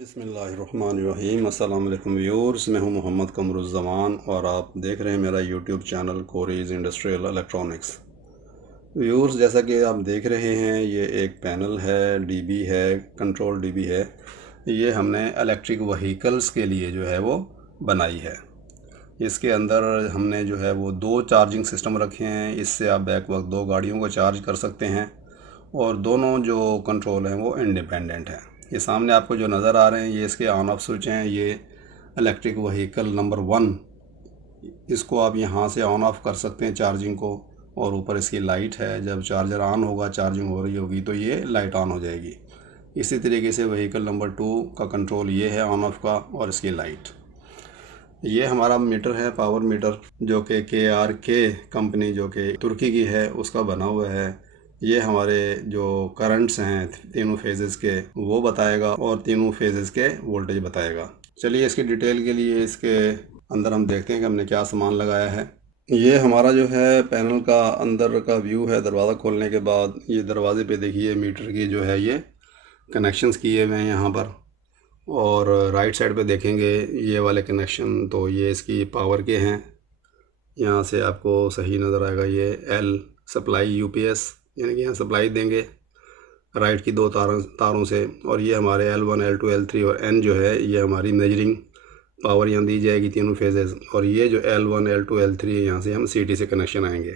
बिस्मिल्लाहिर्रहमानिर्रहीम। अस्सलाम वालेकुम व्यूअर्स, मैं हूं मोहम्मद कमरुज़्ज़मान और आप देख रहे हैं मेरा YouTube channel Cori's industrial electronics. Viewers, जैसा कि आप देख रहे हैं, ये एक पैनल है, डीबी है, कंट्रोल डीबी है। ये हमने इलेक्ट्रिक व्हीकल्स के लिए जो है वो बनाई है। इसके अंदर हमने जो है वो दो चार्जिंग सिस्टम रखे हैं। इससे आप बैक वक्त दो गाड़ियों को चार्ज कर सकते हैं और दोनों जो कंट्रोल हैं वो इंडिपेंडेंट हैं। ये सामने आपको जो नज़र आ रहे हैं ये इसके ऑन ऑफ स्विच हैं। ये इलेक्ट्रिक व्हीकल नंबर 1, इसको आप यहाँ से ऑन ऑफ कर सकते हैं चार्जिंग को। और ऊपर इसकी लाइट है, जब चार्जर ऑन होगा, चार्जिंग हो रही होगी तो ये लाइट ऑन हो जाएगी। इसी तरीके से व्हीकल नंबर 2 का कंट्रोल ये है ऑन ऑफ का, और इसकी लाइट। ये हमारा मीटर है, पावर मीटर, जो कि KRK कंपनी जो कि तुर्की की है उसका बना हुआ है। ये हमारे जो करंट्स हैं तीनों फेजेस के वो बताएगा और तीनों फेजेस के वोल्टेज बताएगा। चलिए इसकी डिटेल के लिए इसके अंदर हम देखते हैं कि हमने क्या सामान लगाया है। ये हमारा जो है पैनल का अंदर का व्यू है। दरवाज़ा खोलने के बाद ये दरवाजे पे देखिए मीटर की जो है ये कनेक्शंस किए हुए हैं यहाँ पर। और राइट साइड पे देखेंगे ये वाले कनेक्शन, तो ये इसकी पावर के हैं। यहाँ से आपको सही नज़र आएगा, ये L सप्लाई UPS, यानी कि यहाँ सप्लाई देंगे राइट की दो तारों से। और ये हमारे L1 L2 L3 और N जो है ये हमारी मेजरिंग पावर यहाँ दी जाएगी तीनों फेजेस। और ये जो L1 L2 L3 है यहाँ से हम CT से कनेक्शन आएंगे।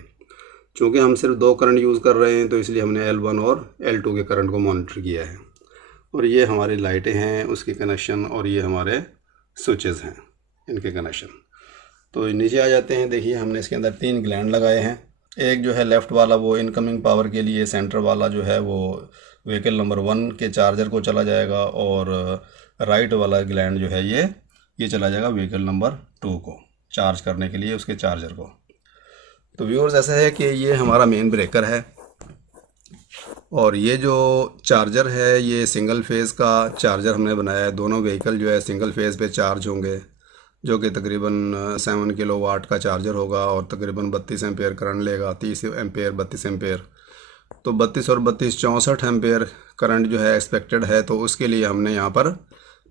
चूँकि हम सिर्फ दो करंट यूज़ कर रहे हैं तो इसलिए हमने L1 और L2 के करंट को मॉनिटर किया है। और ये हमारी लाइटें हैं उसके कनेक्शन, और ये हमारे स्विचेस हैं इनके कनेक्शन। तो नीचे आ जाते हैं। देखिए हमने इसके अंदर 3 ग्लैंड लगाए हैं। एक जो है लेफ़्ट वाला वो इनकमिंग पावर के लिए, सेंटर वाला जो है वो व्हीकल नंबर 1 के चार्जर को चला जाएगा, और राइट वाला ग्लैंड जो है ये चला जाएगा व्हीकल नंबर 2 को चार्ज करने के लिए, उसके चार्जर को। तो व्यूअर्स ऐसा है कि ये हमारा मेन ब्रेकर है, और ये जो चार्जर है ये सिंगल फेज़ का चार्जर हमने बनाया है। दोनों व्हीकल जो है सिंगल फेज़ पे चार्ज होंगे, जो कि तकरीबन 7 किलोवाट का चार्जर होगा और तकरीबन 32 एम्पेयर करंट लेगा। 30 एम्पेयर 32 एम्पेयर, तो 32 और 32 64 एम्पेयर करंट जो है एक्सपेक्टेड है। तो उसके लिए हमने यहाँ पर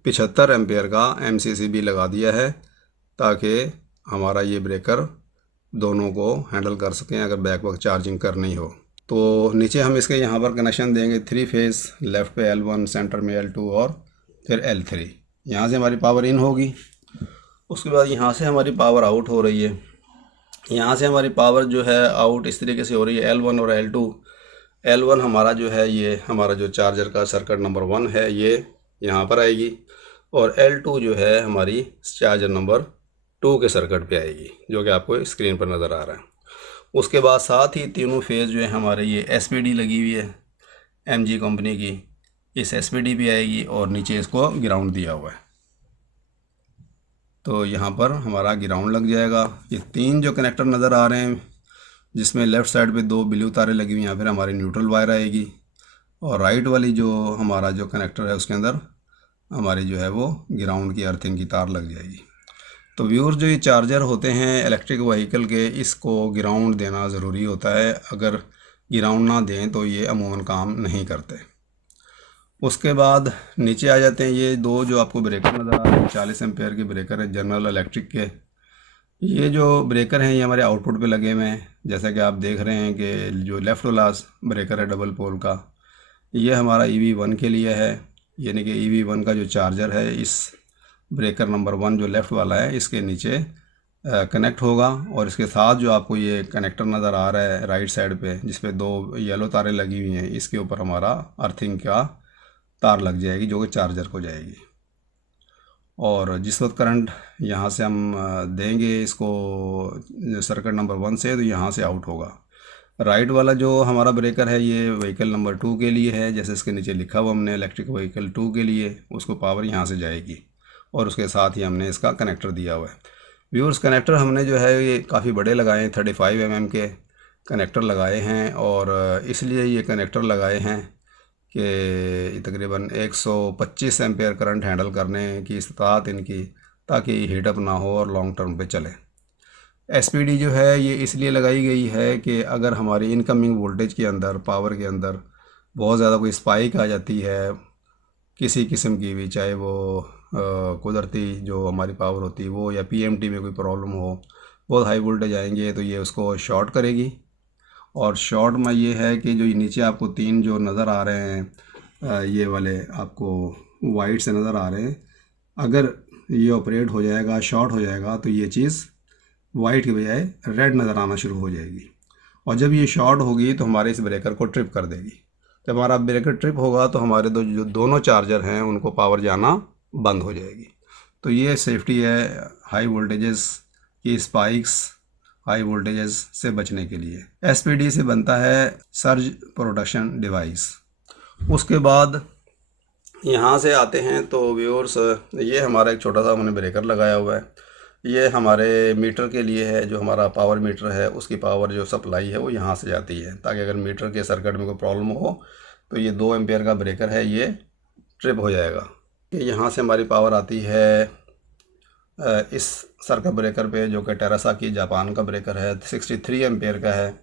75 एम्पेयर का MCCB लगा दिया है, ताकि हमारा ये ब्रेकर दोनों को हैंडल कर सकें अगर बैक वक्त चार्जिंग करनी हो। तो नीचे हम इसके यहाँ पर कनेक्शन देंगे 3 फेज़, लेफ़्ट पे L1, सेंटर में L2 और फिर L3। यहाँ से हमारी पावर इन होगी। उसके बाद यहाँ से हमारी पावर आउट हो रही है। यहाँ से हमारी पावर जो है आउट इस तरीके से हो रही है, L1 और L2। L1 हमारा जो है ये हमारा जो चार्जर का सर्किट नंबर 1 है ये यहाँ पर आएगी, और L2 जो है हमारी चार्जर नंबर 2 के सर्किट पे आएगी, जो कि आपको स्क्रीन पर नज़र आ रहा है। उसके बाद साथ ही तीनों फेज़ जो है हमारे ये SPD लगी हुई है MG कंपनी की, इस SPD भी आएगी, और नीचे इसको ग्राउंड दिया हुआ है। तो यहाँ पर हमारा ग्राउंड लग जाएगा। ये 3 जो कनेक्टर नज़र आ रहे हैं, जिसमें लेफ़्ट साइड पे 2 ब्लू तारें लगी हुई हैं, फिर हमारी न्यूट्रल वायर आएगी, और राइट वाली जो हमारा जो कनेक्टर है उसके अंदर हमारी जो है वो ग्राउंड की अर्थिंग की तार लग जाएगी। तो व्यूअर्स, जो ये चार्जर होते हैं इलेक्ट्रिक व्हीकल के, इसको ग्राउंड देना ज़रूरी होता है। अगर ग्राउंड ना दें तो ये अमूमन काम नहीं करते। उसके बाद नीचे आ जाते हैं। ये 2 जो आपको ब्रेकर नज़र आ रहे हैं 40 एम्पेयर के ब्रेकर है जनरल इलेक्ट्रिक के। ये जो ब्रेकर हैं ये हमारे आउटपुट पे लगे हुए हैं। जैसा कि आप देख रहे हैं कि जो लेफ़्ट वाला ब्रेकर है डबल पोल का, ये हमारा EV1 के लिए है। यानी कि EV1 का जो चार्जर है इस ब्रेकर नंबर 1 जो लेफ़्ट वाला है इसके नीचे कनेक्ट होगा। और इसके साथ जो आपको ये कनेक्टर नज़र आ रहा है राइट साइड पे, जिस पे 2 येलो तारें लगी हुई हैं, इसके ऊपर हमारा अर्थिंग का तार लग जाएगी, जो कि चार्जर को जाएगी। और जिस वक्त करंट यहाँ से हम देंगे इसको सर्किट नंबर 1 से, तो यहाँ से आउट होगा। राइट वाला जो हमारा ब्रेकर है ये व्हीकल नंबर 2 के लिए है, जैसे इसके नीचे लिखा हुआ हमने इलेक्ट्रिक व्हीकल 2 के लिए, उसको पावर यहाँ से जाएगी, और उसके साथ ही हमने इसका कनेक्टर दिया हुआ है। व्यूअर्स, कनेक्टर हमने जो है ये काफ़ी बड़े लगाए हैं, 35 mm के कनेक्टर लगाए हैं। और इसलिए ये कनेक्टर लगाए हैं कि तकरीबन 125 एम्पेयर करंट हैंडल करने की इस्तात इनकी, ताकि हीटअप ना हो और लॉन्ग टर्म पे चले। SPD जो है ये इसलिए लगाई गई है कि अगर हमारी इनकमिंग वोल्टेज के अंदर, पावर के अंदर बहुत ज़्यादा कोई स्पाइक आ जाती है किसी किस्म की भी, चाहे वो कुदरती जो हमारी पावर होती है वो, या पीएमटी में कोई प्रॉब्लम हो, बहुत हाई वोल्टेज आएंगे तो ये उसको शॉर्ट करेगी। और शॉर्ट में ये है कि जो ये नीचे आपको तीन जो नज़र आ रहे हैं, ये वाले आपको वाइट से नज़र आ रहे हैं, अगर ये ऑपरेट हो जाएगा, शॉर्ट हो जाएगा, तो ये चीज़ वाइट की बजाय रेड नज़र आना शुरू हो जाएगी। और जब ये शॉर्ट होगी तो हमारे इस ब्रेकर को ट्रिप कर देगी। जब हमारा ब्रेकर ट्रिप होगा तो हमारे जो दोनों चार्जर हैं उनको पावर जाना बंद हो जाएगी। तो ये सेफ्टी है हाई वोल्टेजेस की स्पाइक्स, हाई वोल्टेजेस से बचने के लिए। एसपीडी से बनता है सर्ज प्रोटेक्शन डिवाइस। उसके बाद यहाँ से आते हैं तो व्यूअर्स, ये हमारा एक छोटा सा हमने ब्रेकर लगाया हुआ है। ये हमारे मीटर के लिए है, जो हमारा पावर मीटर है उसकी पावर जो सप्लाई है वो यहाँ से जाती है, ताकि अगर मीटर के सर्किट में कोई प्रॉब्लम हो तो ये 2 एम्पेयर का ब्रेकर है, ये ट्रिप हो जाएगा। यहाँ से हमारी पावर आती है इस सर्किट ब्रेकर पे, जो कि टेरासा की जापान का ब्रेकर है, 63 एम्पेयर का है।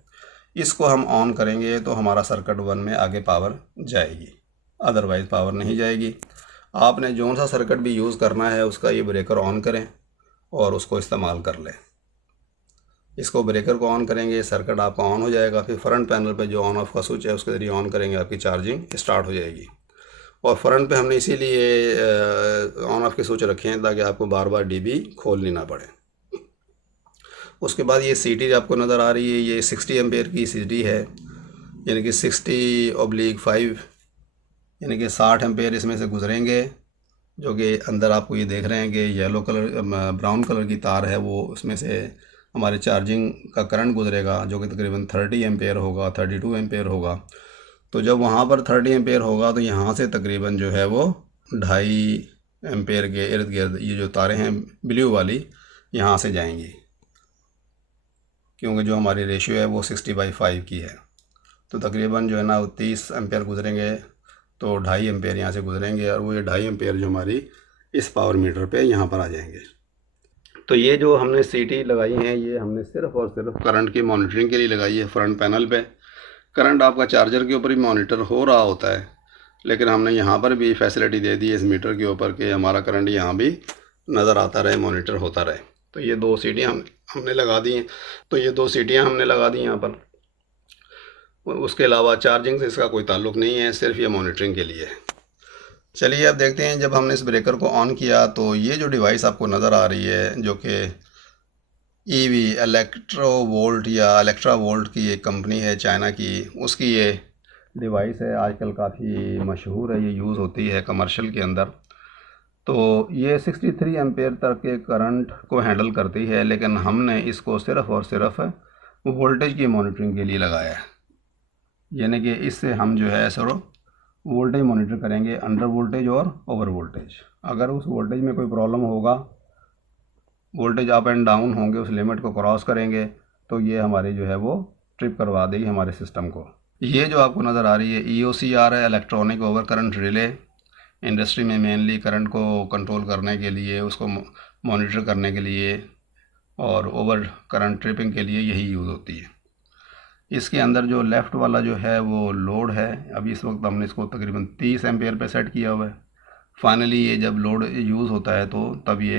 इसको हम ऑन करेंगे तो हमारा सर्किट 1 में आगे पावर जाएगी, अदरवाइज़ पावर नहीं जाएगी। आपने जो सा सर्किट भी यूज़ करना है उसका ये ब्रेकर ऑन करें और उसको इस्तेमाल कर लें। इसको ब्रेकर को ऑन करेंगे, सर्किट आपका ऑन हो जाएगा। फिर फ्रंट पैनल पे जो ऑन ऑफ का स्विच है उसके ज़रिए ऑन करेंगे, आपकी चार्जिंग स्टार्ट हो जाएगी। और फ्रंट पे हमने इसीलिए ऑन ऑफ के स्विच रखे हैं ताकि आपको बार बार डीबी खोलनी ना पड़े। उसके बाद ये सीटी आपको नज़र आ रही है, ये 60 एम्पेयर की सीटी है, यानी कि 60/5, यानी कि 60 एम्पेयर इसमें से गुजरेंगे, जो कि अंदर आपको ये देख रहे हैं कि येलो कलर ब्राउन कलर की तार है, वो उसमें से हमारे चार्जिंग का करंट गुजरेगा, जो कि तकरीबन 30 एम्पेयर होगा, 32 एम्पेयर होगा। तो जब वहाँ पर 30 एम्पेयर होगा तो यहाँ से तकरीबन जो है वो 2.5 एम्पेयर के इर्द गिर्द ये जो तारें हैं ब्लू वाली यहाँ से जाएंगी, क्योंकि जो हमारी रेशियो है वो 60/5 की है। तो तकरीबन जो है ना 30 एम्पेयर गुजरेंगे, तो 2.5 एम्पेयर यहाँ से गुजरेंगे, और वो ये 2.5 एम्पेयर जो हमारी इस पावर मीटर पे यहाँ पर आ जाएंगे। तो ये जो हमने सीटी लगाई हैं ये हमने सिर्फ़ और सिर्फ करंट की मॉनिटरिंग के लिए लगाई है। फ्रंट पैनल पे करंट आपका चार्जर के ऊपर ही मॉनिटर हो रहा होता है, लेकिन हमने यहाँ पर भी फैसिलिटी दे दी है इस मीटर के ऊपर कि हमारा करंट यहाँ भी नज़र आता रहे, मॉनिटर होता रहे। तो ये 2 सीटियाँ हमने लगा दी हैं। तो ये 2 सीटियाँ हमने लगा दी यहाँ पर। उसके अलावा चार्जिंग से इसका कोई ताल्लुक़ नहीं है, सिर्फ ये मॉनिटरिंग के लिए है। चलिए अब देखते हैं, जब हमने इस ब्रेकर को ऑन किया तो ये जो डिवाइस आपको नज़र आ रही है, जो कि ईवी इलेक्ट्रोवोल्ट या इलेक्ट्रा वोल्ट की एक कंपनी है चाइना की, उसकी ये डिवाइस है। आजकल काफ़ी मशहूर है, ये यूज़ होती है कमर्शियल के अंदर। तो ये 63 एम्पेयर तक के करंट को हैंडल करती है, लेकिन हमने इसको सिर्फ़ और सिर्फ वोल्टेज की मॉनिटरिंग के लिए लगाया है। यानी कि इससे हम जो है सर वोल्टेज मॉनिटर करेंगे, अंडर वोल्टेज और ओवर वोल्टेज। अगर उस वोल्टेज में कोई प्रॉब्लम होगा, वोल्टेज अप एंड डाउन होंगे, उस लिमिट को क्रॉस करेंगे, तो ये हमारी जो है वो ट्रिप करवा देगी हमारे सिस्टम को। ये जो आपको नज़र आ रही है EOCR है, electronic over current relay. Industry में मेनली करंट को कंट्रोल करने के लिए, उसको मॉनिटर करने के लिए और ओवर करंट ट्रिपिंग के लिए यही यूज़ होती है। इसके अंदर जो लेफ़्ट वाला जो है वो लोड है। अभी इस वक्त हमने इसको तकरीबन 30 एम्पेयर पे सेट किया हुआ है। फाइनली ये जब लोड यूज़ होता है तो तब ये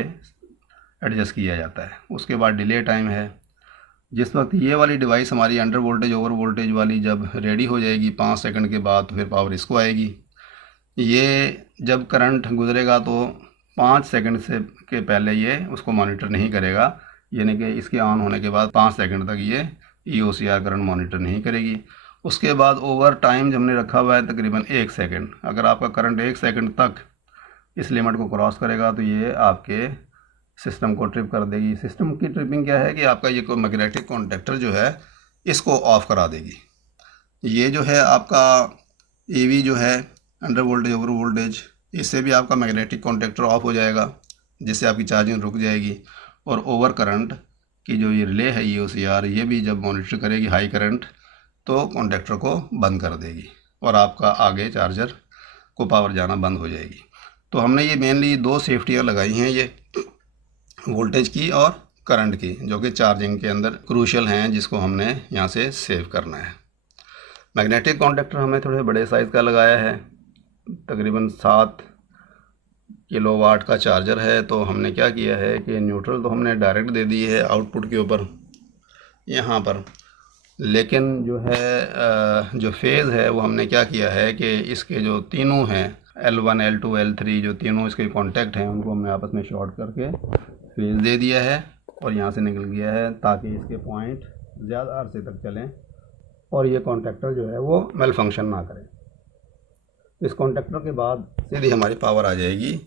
एडजस्ट किया जाता है। उसके बाद डिले टाइम है। जिस वक्त ये वाली डिवाइस हमारी अंडर वोल्टेज ओवर वोल्टेज वाली जब रेडी हो जाएगी 5 सेकंड के बाद, तो फिर पावर इसको आएगी। ये जब करंट गुजरेगा तो 5 सेकंड से के पहले ये उसको मॉनिटर नहीं करेगा, यानी कि इसके ऑन होने के बाद 5 सेकंड तक ये EOCR करंट मॉनिटर नहीं करेगी। उसके बाद ओवर टाइम हमने रखा हुआ है तकरीबन 1 सेकंड। अगर आपका करंट 1 सेकंड तक इस लिमिट को क्रॉस करेगा तो ये आपके सिस्टम को ट्रिप कर देगी। सिस्टम की ट्रिपिंग क्या है कि आपका ये कोई मैग्नेटिक कॉन्टेक्टर जो है इसको ऑफ़ करा देगी। ये जो है आपका EV जो है अंडर वोल्टेज ओवर वोल्टेज, इससे भी आपका मैग्नेटिक कॉन्टेक्टर ऑफ हो जाएगा, जिससे आपकी चार्जिंग रुक जाएगी। और ओवर करंट की जो ये रिले है EOCR, ये भी जब मॉनिटर करेगी हाई करंट तो कॉन्टेक्टर को बंद कर देगी और आपका आगे चार्जर को पावर जाना बंद हो जाएगी। तो हमने ये मेनली 2 सेफ्टियाँ लगाई हैं, ये वोल्टेज की और करंट की, जो कि चार्जिंग के अंदर क्रूशियल हैं, जिसको हमने यहाँ से सेव करना है। मैग्नेटिक कॉन्टेक्टर हमें थोड़े बड़े साइज़ का लगाया है, तकरीबन 7 किलोवाट का चार्जर है। तो हमने क्या किया है कि न्यूट्रल तो हमने डायरेक्ट दे दी है आउटपुट के ऊपर यहाँ पर, लेकिन जो है जो फेज़ है वो हमने क्या किया है कि इसके जो तीनों हैं L1 L2 L3 जो तीनों इसके कांटेक्ट हैं उनको हमने आपस में शॉर्ट करके फेज़ दे दिया है और यहाँ से निकल गया है, ताकि इसके पॉइंट ज़्यादा अरसे तक चलें और ये कॉन्टेक्टर जो है वो मेल फंक्शन ना करे। इस कॉन्टेक्टर के बाद सीधी हमारी पावर आ जाएगी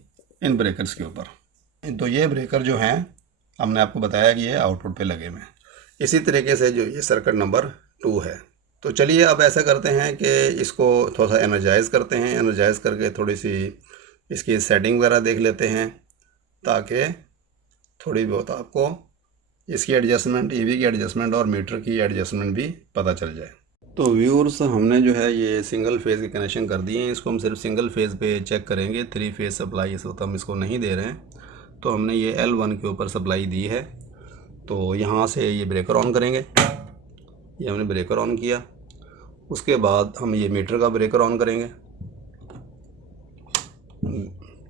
इन ब्रेकर्स के ऊपर। तो ये ब्रेकर जो हैं हमने आपको बताया कि ये आउटपुट पे लगे हुए हैं। इसी तरीके से जो ये सर्किट नंबर 2 है। तो चलिए अब ऐसा करते हैं कि इसको थोड़ा सा एनर्जाइज़ करते हैं। एनर्जाइज़ करके थोड़ी सी इसकी सेटिंग वगैरह देख लेते हैं, ताकि थोड़ी बहुत आपको इसकी एडजस्टमेंट, ईवी की एडजस्टमेंट और मीटर की एडजस्टमेंट भी पता चल जाए। तो व्यूअर्स, हमने जो है ये सिंगल फेज़ के कनेक्शन कर दिए हैं। इसको हम सिर्फ सिंगल फेज़ पे चेक करेंगे। 3 फेज़ सप्लाई इस वक्त हम इसको नहीं दे रहे हैं। तो हमने ये L1 के ऊपर सप्लाई दी है। तो यहाँ से ये ब्रेकर ऑन करेंगे। ये हमने ब्रेकर ऑन किया। उसके बाद हम ये मीटर का ब्रेकर ऑन करेंगे।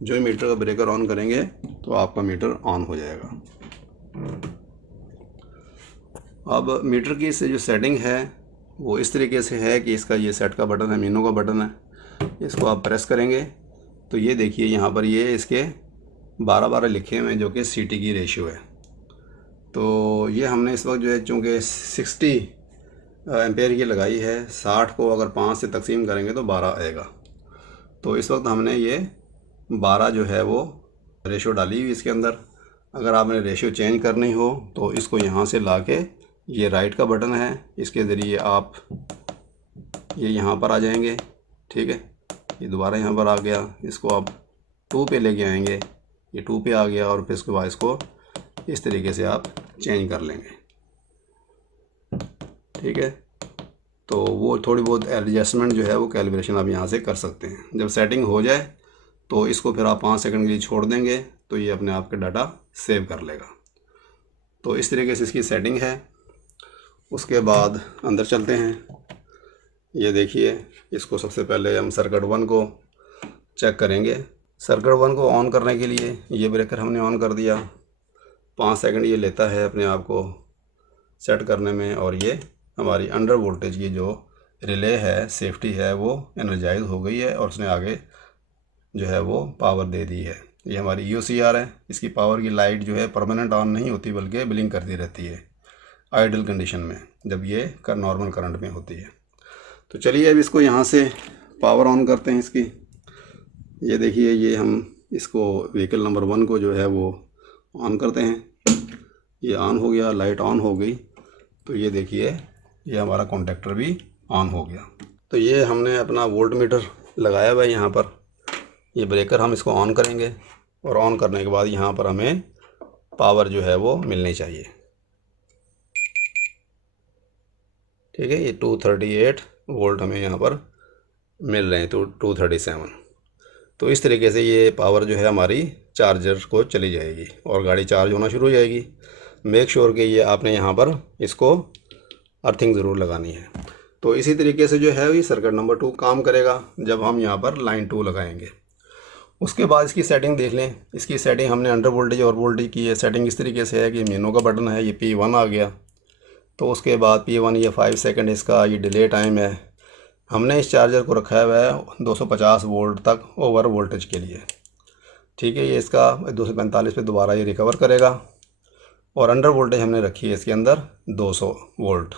जो मीटर का ब्रेकर ऑन करेंगे तो आपका मीटर ऑन हो जाएगा। अब मीटर की से जो सेटिंग है वो इस तरीके से है कि इसका ये सेट का बटन है, मीनू का बटन है। इसको आप प्रेस करेंगे तो ये देखिए यहाँ पर ये इसके 12-12 लिखे हुए हैं, जो कि CT की रेशियो है। तो ये हमने इस वक्त जो है चूँकि 60 एम्पेयर की लगाई है, 60 को अगर 5 से तकसीम करेंगे तो 12 आएगा। तो इस वक्त हमने ये 12 जो है वो रेशियो डाली हुई इसके अंदर। अगर आपने रेशियो चेंज करनी हो तो इसको यहाँ से ला के, ये राइट का बटन है, इसके ज़रिए आप ये यहाँ पर आ जाएंगे। ठीक है, ये दोबारा यहाँ पर आ गया। इसको आप 2 पे लेके आएंगे, ये 2 पे आ गया, और फिर उसके बाद इसको इस तरीके से आप चेंज कर लेंगे। ठीक है, तो वो थोड़ी बहुत एडजस्टमेंट जो है वो कैलिब्रेशन आप यहाँ से कर सकते हैं। जब सेटिंग हो जाए तो इसको फिर आप 5 सेकंड के लिए छोड़ देंगे, तो ये अपने आप के डाटा सेव कर लेगा। तो इस तरीके से इसकी सेटिंग है। उसके बाद अंदर चलते हैं। ये देखिए, इसको सबसे पहले हम सर्किट 1 को चेक करेंगे। सर्किट 1 को ऑन करने के लिए ये ब्रेकर हमने ऑन कर दिया। 5 सेकंड ये लेता है अपने आप को सेट करने में, और ये हमारी अंडर वोल्टेज की जो रिले है, सेफ्टी है, वो एनर्जाइज हो गई है और उसने आगे जो है वो पावर दे दी है। ये हमारी EOCR है। इसकी पावर की लाइट जो है परमानेंट ऑन नहीं होती, बल्कि ब्लिंक करती रहती है आइडल कंडीशन में, जब ये नॉर्मल करंट में होती है। तो चलिए अब इसको यहाँ से पावर ऑन करते हैं इसकी। ये देखिए, ये हम इसको व्हीकल नंबर 1 को जो है वो ऑन करते हैं। ये ऑन हो गया, लाइट ऑन हो गई। तो ये देखिए, ये हमारा कॉन्टेक्टर भी ऑन हो गया। तो ये हमने अपना वोल्ट मीटर लगाया हुआ है यहाँ पर। ये ब्रेकर हम इसको ऑन करेंगे, और ऑन करने के बाद यहाँ पर हमें पावर जो है वो मिलनी चाहिए। ठीक है, ये 238 वोल्ट हमें यहाँ पर मिल रहे हैं, तो 237। तो इस तरीके से ये पावर जो है हमारी चार्जर को चली जाएगी और गाड़ी चार्ज होना शुरू हो जाएगी। मेक श्योर कि ये आपने यहाँ पर इसको अर्थिंग ज़रूर लगानी है। तो इसी तरीके से जो है ये सर्किट नंबर 2 काम करेगा जब हम यहाँ पर लाइन 2 लगाएंगे। उसके बाद इसकी सेटिंग देख लें। इसकी सेटिंग हमने अंडर वोल्टेज और वोल्टेज की है। सेटिंग इस तरीके से है कि मीनू का बटन है, ये P1 आ गया। तो उसके बाद P1 ये 5 सेकंड इसका ये डिले टाइम है। हमने इस चार्जर को रखा हुआ है 250 वोल्ट तक ओवर वोल्टेज के लिए। ठीक है, ये इसका 245 पे दोबारा ये रिकवर करेगा, और अंडर वोल्टेज हमने रखी है इसके अंदर 200 वोल्ट।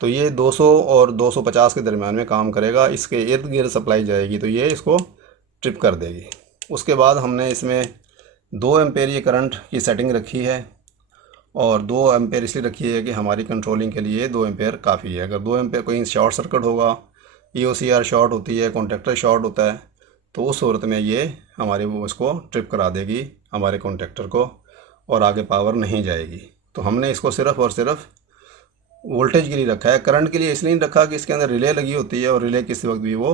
तो ये 200 और 250 के दरमियान में काम करेगा। इसके इर्द गिर्द सप्लाई जाएगी तो ये इसको ट्रिप कर देगी। उसके बाद हमने इसमें 2 एम्पेयर ये करंट की सेटिंग रखी है, और 2 एम्पेयर इसलिए रखी है कि हमारी कंट्रोलिंग के लिए 2 एम्पेयर काफ़ी है। अगर 2 एम्पेयर कोई शॉर्ट सर्किट होगा, EOCR शॉर्ट होती है, कॉन्टेक्टर शॉर्ट होता है, तो उस सूरत में ये हमारे वो इसको ट्रिप करा देगी हमारे कॉन्टेक्टर को, और आगे पावर नहीं जाएगी। तो हमने इसको सिर्फ़ और सिर्फ वोल्टेज के लिए रखा है, करंट के लिए इसलिए नहीं रखा कि इसके अंदर रिले लगी होती है, और रिले किसी वक्त भी वो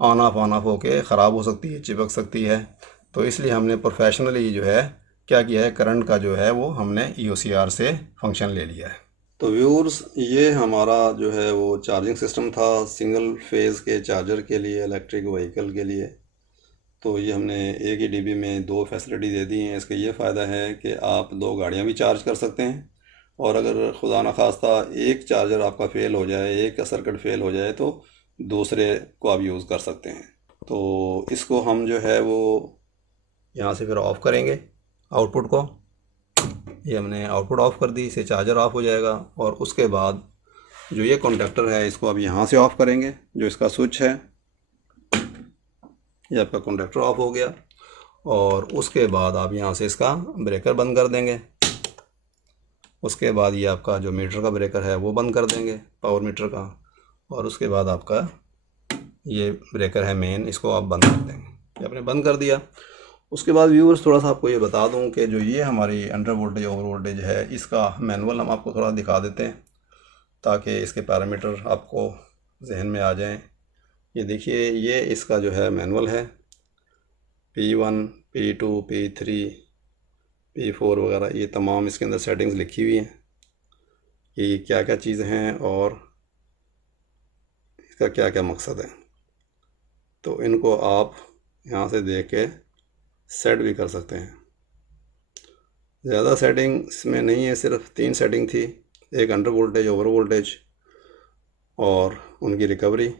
ऑन ऑफ होके ख़राब हो सकती है, चिपक सकती है। तो इसलिए हमने प्रोफेशनली जो है क्या किया है, करंट का जो है वो हमने EOCR से फंक्शन ले लिया है। तो व्यूअर्स, ये हमारा जो है वो चार्जिंग सिस्टम था सिंगल फेज़ के चार्जर के लिए, इलेक्ट्रिक व्हीकल के लिए। तो ये हमने एक ही डिब्बे में 2 फैसिलिटी दे दी हैं। इसका ये फ़ायदा है कि आप 2 गाड़ियाँ भी चार्ज कर सकते हैं, और अगर खुदा न खास्ता एक चार्जर आपका फ़ेल हो जाए, एक का सर्किट फ़ेल हो जाए, तो दूसरे को आप यूज़ कर सकते हैं। तो इसको हम जो है वो यहाँ से फिर ऑफ़ करेंगे आउटपुट को। ये हमने आउटपुट ऑफ़ कर दी, इससे चार्जर ऑफ़ हो जाएगा। और उसके बाद जो ये कॉन्टैक्टर है इसको अब यहाँ से ऑफ़ करेंगे। जो इसका स्विच है, ये आपका कॉन्टैक्टर ऑफ़ हो गया। और उसके बाद आप यहाँ से इसका ब्रेकर बंद कर देंगे। उसके बाद ये आपका जो मीटर का ब्रेकर है वो बंद कर देंगे, पावर मीटर का। और उसके बाद आपका ये ब्रेकर है मेन, इसको आप बंद कर देंगे। ये आपने बंद कर दिया। उसके बाद व्यूअर्स थोड़ा सा आपको ये बता दूं कि जो ये हमारी अंडर वोल्टेज ओवर वोल्टेज है, इसका मैनुअल हम आपको थोड़ा दिखा देते हैं ताकि इसके पैरामीटर आपको जहन में आ जाएं। ये देखिए, ये इसका जो है मैनुअल है, P1, P2, P3, P4 वगैरह, ये तमाम इसके अंदर सेटिंग्स लिखी हुई हैं कि क्या क्या चीज़ें हैं और इसका क्या क्या मकसद है। तो इनको आप यहाँ से देख के सेट भी कर सकते हैं। ज़्यादा सेटिंग इसमें नहीं है, सिर्फ 3 सेटिंग थी। एक अंडर वोल्टेज, ओवर वोल्टेज और उनकी रिकवरी,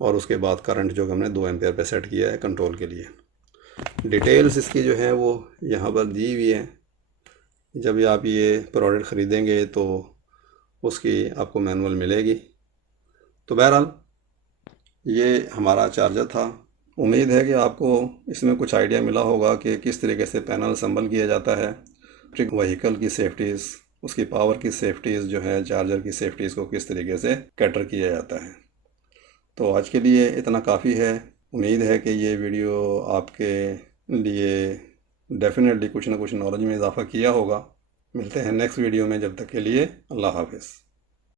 और उसके बाद करंट जो हमने 2 एम्पेयर पे सेट किया है कंट्रोल के लिए। डिटेल्स इसकी जो है वो यहाँ पर दी हुई है। जब आप ये प्रोडक्ट ख़रीदेंगे तो उसकी आपको मैनुअल मिलेगी। तो बहरहाल ये हमारा चार्जर था। उम्मीद है कि आपको इसमें कुछ आइडिया मिला होगा कि किस तरीके से पैनल असम्बल किया जाता है। इलेक्ट्रिक व्हीकल की सेफ्टीज़, उसकी पावर की सेफ्टीज़ जो है, चार्जर की सेफ्टीज़ को किस तरीके से कैटर किया जाता है। तो आज के लिए इतना काफ़ी है। उम्मीद है कि ये वीडियो आपके लिए डेफिनेटली कुछ ना कुछ नॉलेज में इजाफ़ा किया होगा। मिलते हैं नेक्स्ट वीडियो में, जब तक के लिए अल्लाह हाफ़िज़।